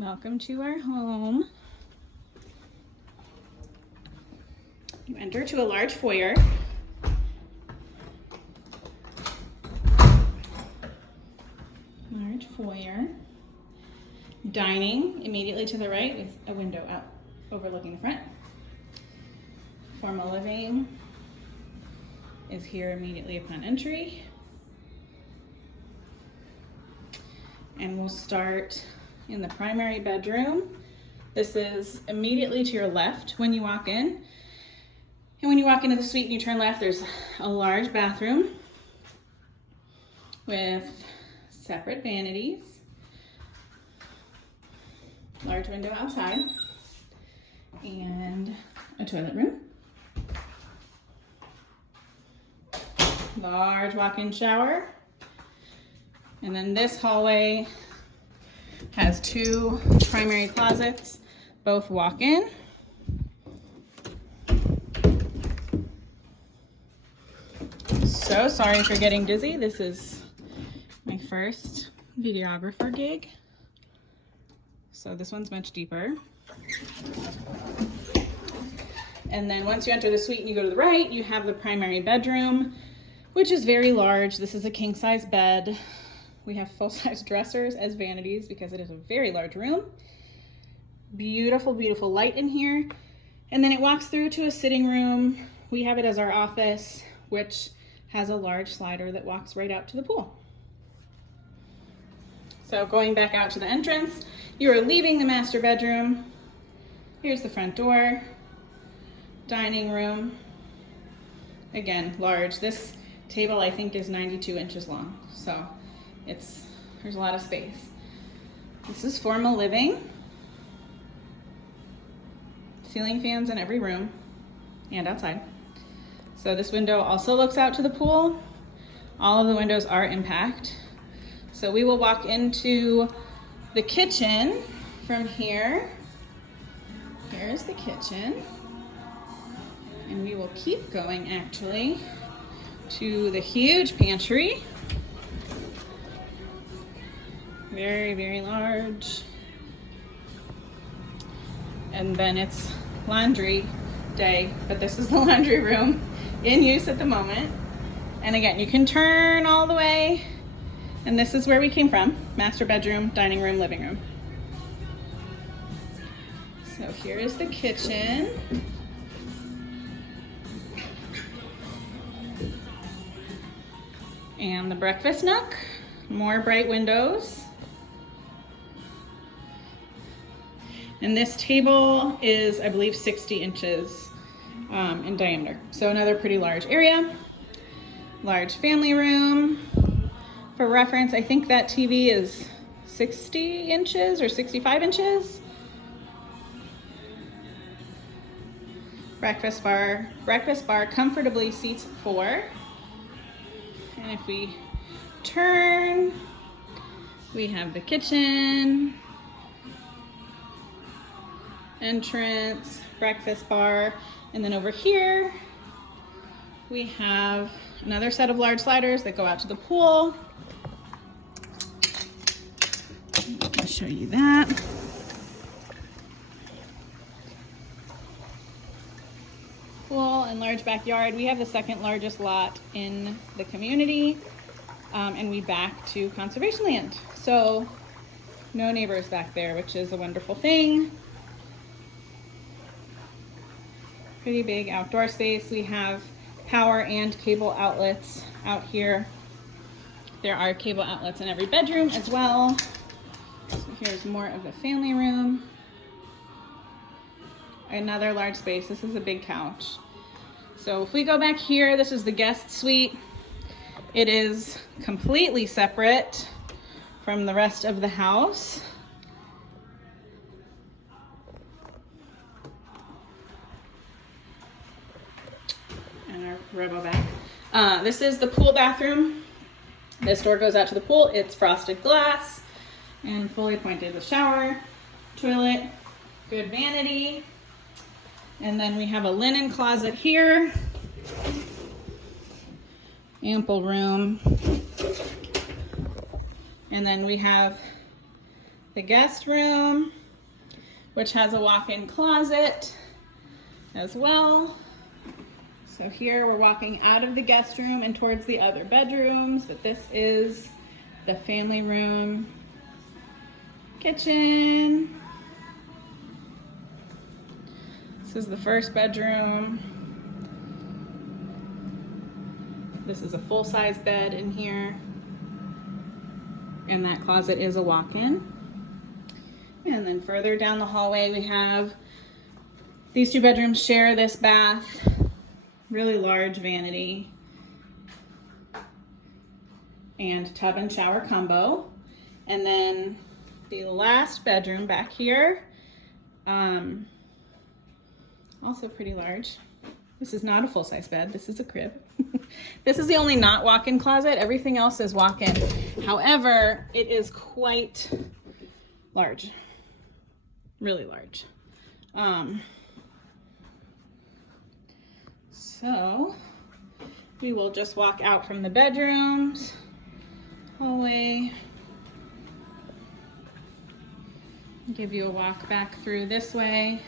Welcome to our home. You enter to a large foyer. Large foyer. Dining immediately to the right with a window out overlooking the front. Formal living is here immediately upon entry. And we'll start in the primary bedroom. This is immediately to your left when you walk in. And when you walk into the suite and you turn left, there's a large bathroom with separate vanities, large window outside, and a toilet room. Large walk-in shower. And then this hallway has two primary closets, both walk-in. So sorry for getting dizzy. This is my first videographer gig. So this one's much deeper. And then once you enter the suite and you go to the right, you have the primary bedroom, which is very large. This is a king-size bed. We have full-size dressers as vanities because it is a very large room. Beautiful, beautiful light in here. And then it walks through to a sitting room. We have it as our office, which has a large slider that walks right out to the pool. So going back out to the entrance, you are leaving the master bedroom. Here's the front door, dining room. Again, large. This table I think is 92 inches long. So there's a lot of space. This is formal living. Ceiling fans in every room and outside. So this window also looks out to the pool. All of the windows are impact. So we will walk into the kitchen from here. Here's the kitchen. And we will keep going actually to the huge pantry. Very, very large. And then it's laundry day, but this is the laundry room in use at the moment. And again, you can turn all the way, and this is where we came from. Master bedroom, dining room, living room. So here is the kitchen. And the breakfast nook, more bright windows. And this table is, I believe, 60 inches in diameter. So another pretty large area. Large family room. For reference, I think that TV is 60 inches or 65 inches. Breakfast bar. Breakfast bar comfortably seats 4. And if we turn, we have the kitchen, entrance, breakfast bar, and then over here we have another set of large sliders that go out to the pool. I'll show you that. Pool and large backyard. We have the second largest lot in the community, and we back to conservation land. So no neighbors back there, which is a wonderful thing. Pretty big outdoor space. We have power and cable outlets out here. There are cable outlets in every bedroom as well. So here's more of the family room. Another large space. This is a big couch. So if we go back here, this is the guest suite. It is completely separate from the rest of the house. And our robo back. This is the pool bathroom. This door goes out to the pool. It's frosted glass and fully appointed with shower, toilet, good vanity. And then we have a linen closet here. Ample room. And then we have the guest room, which has a walk-in closet as well. So here we're walking out of the guest room and towards the other bedrooms, but this is the family room, kitchen. This is the first bedroom. This is a full-size bed in here. And that closet is a walk-in. And then further down the hallway, we have these two bedrooms share this bath, really large vanity, and tub and shower combo. And then the last bedroom back here, also pretty large. This is not a full-size bed, this is a crib. This is the only not walk-in closet, everything else is walk-in. However, it is quite large, really large. So we will just walk out from the bedrooms, hallway, give you a walk back through this way.